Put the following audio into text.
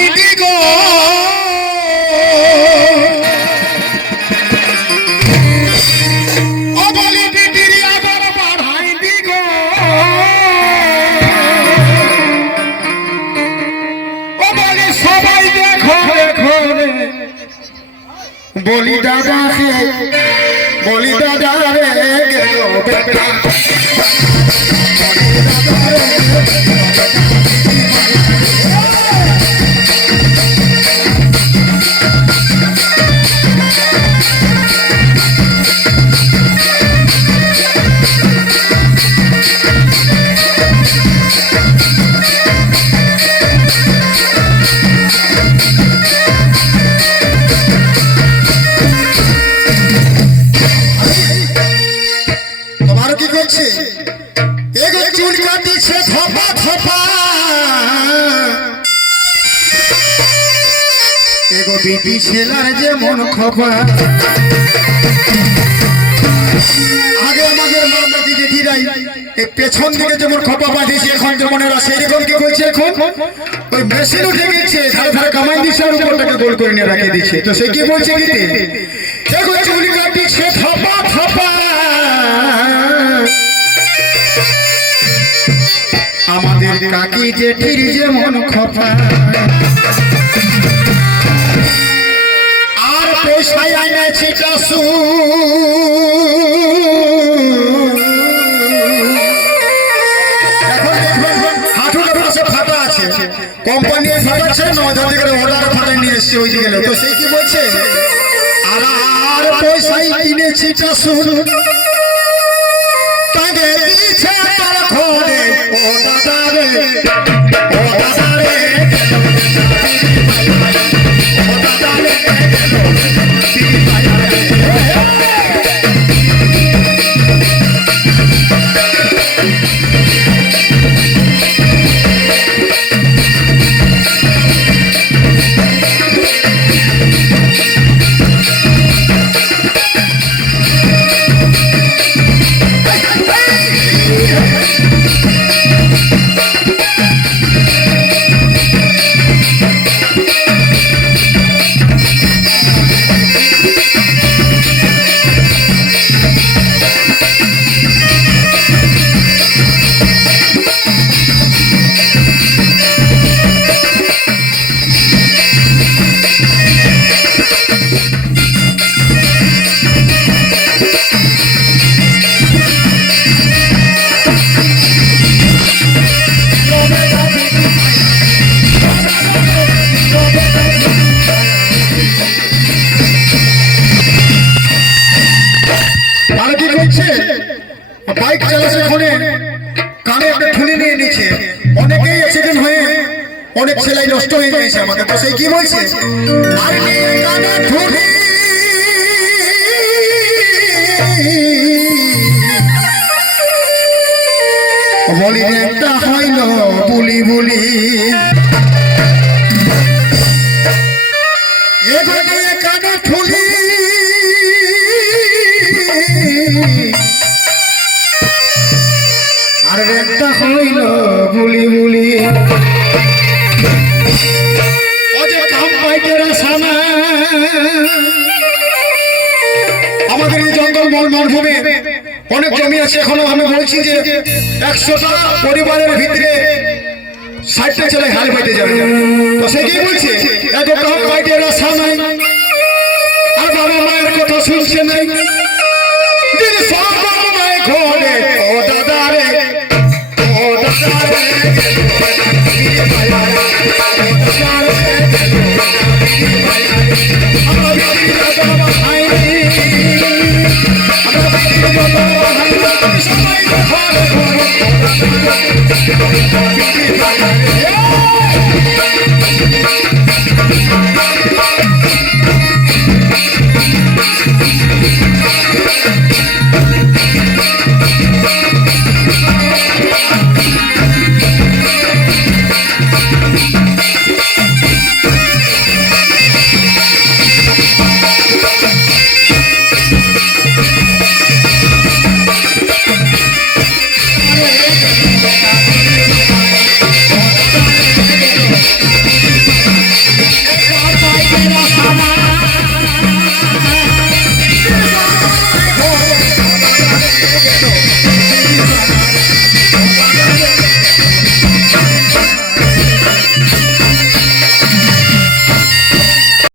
বাড়াই দিগো ও বলি বিটির আদর বাড়াই দিগো ও বলি সবাই দেখো দেখো বলি দাদা রে গেল বেটা বিটি ছেলার যে মন খপা আগে আমাদের মামাটি দিদিরাই পেছন দিকে যেমন খপা বাঁধিয়েছে এখন যেমন এরা সেইরকম কি করছে এখন ওই মেশিন উঠে গেছে ধারে ধারে কামাই দিচ্ছে আর উপরটাকে গোল করে নিয়ে রাখে দিচ্ছে তো সে কি বলছে গীতে দেখো চুল কাটিছে খপা খপা আমাদের কাকি জেঠির যে মন খপা পয়সায় আনেছে চাষু হাঁটুর পাশে ফাটা আছে কোম্পানি ফাটাচ্ছে নয় ধর দিকে অর্ডার ফাটা নিয়ে এসছে ওই দিকে তো সেই কি বলছে আর পয়সায় কিনেছি চাষু তাকে দিচ্ছে তার ঘরে ও দাদা রে ও দাদা রে ও দাদা রে বাইক চালাচ্ছে ফোনে কানে একটা ঠুলি নিয়ে নিচ্ছে অনেকেই অ্যাক্সিডেন্ট হয়ে অনেক ছেলে নষ্ট হয়ে গেছে আমাদের তো সেই কি বলছে বলি একটা হইল বুলি বুলি কানে ঠুলি আর একটা হইল বুলি বুলি আমাদের এই জঙ্গল মরুভূমি অনেক জমি আছে এখনো আমি বলছি যে 100টা পরিবারের ভিতরে 60টা ছেলে হাল পাইতে যাবে তো সে কি বলছে এত কাম পাইতে রাস্তা নাই আর বাবা মায়ের কথা শুনছে নাই দিন সব মায় ঘরে ও দাদা রে ও দাদা রে মেরা সামান